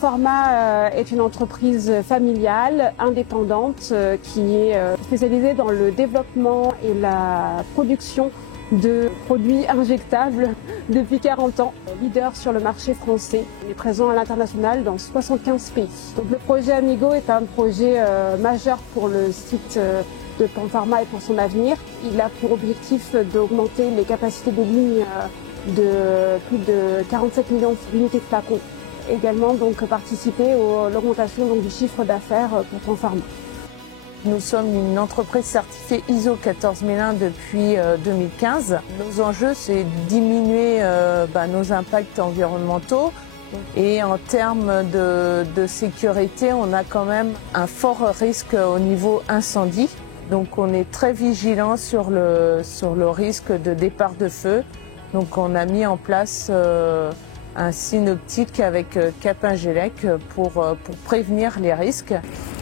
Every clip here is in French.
Panforma est une entreprise familiale, indépendante, qui est spécialisée dans le développement et la production de produits injectables depuis 40 ans. Leader sur le marché français, il est présent à l'international dans 75 pays. Donc, le projet Amigo est un projet majeur pour le site de Panforma et pour son avenir. Il a pour objectif d'augmenter les capacités des lignes de plus de 47 millions d'unités de flacons. Également donc participer à l'augmentation du chiffre d'affaires pour Panforma. Nous sommes une entreprise certifiée ISO 14001 depuis 2015. Nos enjeux, c'est de diminuer nos impacts environnementaux. Et en termes de sécurité, on a quand même un fort risque au niveau incendie. Donc on est très vigilant sur le risque de départ de feu. Donc on a mis en place un signe optique avec Capingelec pour prévenir les risques.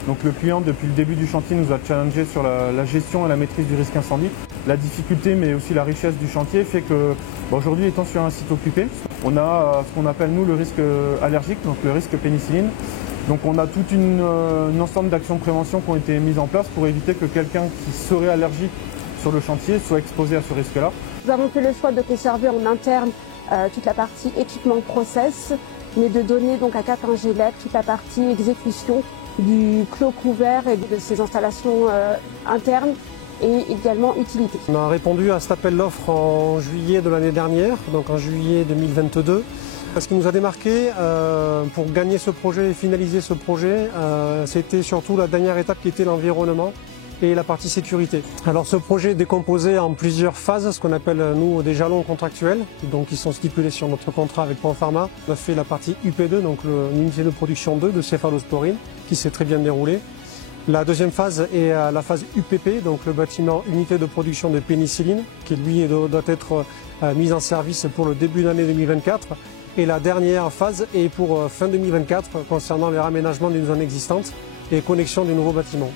Donc le client, depuis le début du chantier, nous a challengé sur la gestion et la maîtrise du risque incendie. La difficulté, mais aussi la richesse du chantier fait que, aujourd'hui, étant sur un site occupé, on a ce qu'on appelle, nous, le risque allergique, donc le risque pénicilline. Donc on a tout un ensemble d'actions de prévention qui ont été mises en place pour éviter que quelqu'un qui serait allergique sur le chantier soit exposé à ce risque-là. Nous avons fait le choix de conserver en interne toute la partie équipement process, mais de donner donc à Capingelec toute la partie exécution du clos couvert et de ses installations internes et également utilité. On a répondu à cet appel d'offres en juillet de l'année dernière, donc en juillet 2022. Ce qui nous a démarqué pour gagner ce projet et finaliser ce projet, c'était surtout la dernière étape qui était l'environnement et la partie sécurité. Alors ce projet est décomposé en plusieurs phases, ce qu'on appelle nous des jalons contractuels, donc qui sont stipulés sur notre contrat avec Panforma. On a fait la partie UP2, donc l'unité de production 2 de céphalosporine, qui s'est très bien déroulée. La deuxième phase est la phase UPP, donc le bâtiment unité de production de pénicilline, qui lui doit être mis en service pour le début de l'année 2024. Et la dernière phase est pour fin 2024 concernant les raménagements d'une zone existante et connexion du nouveau bâtiment.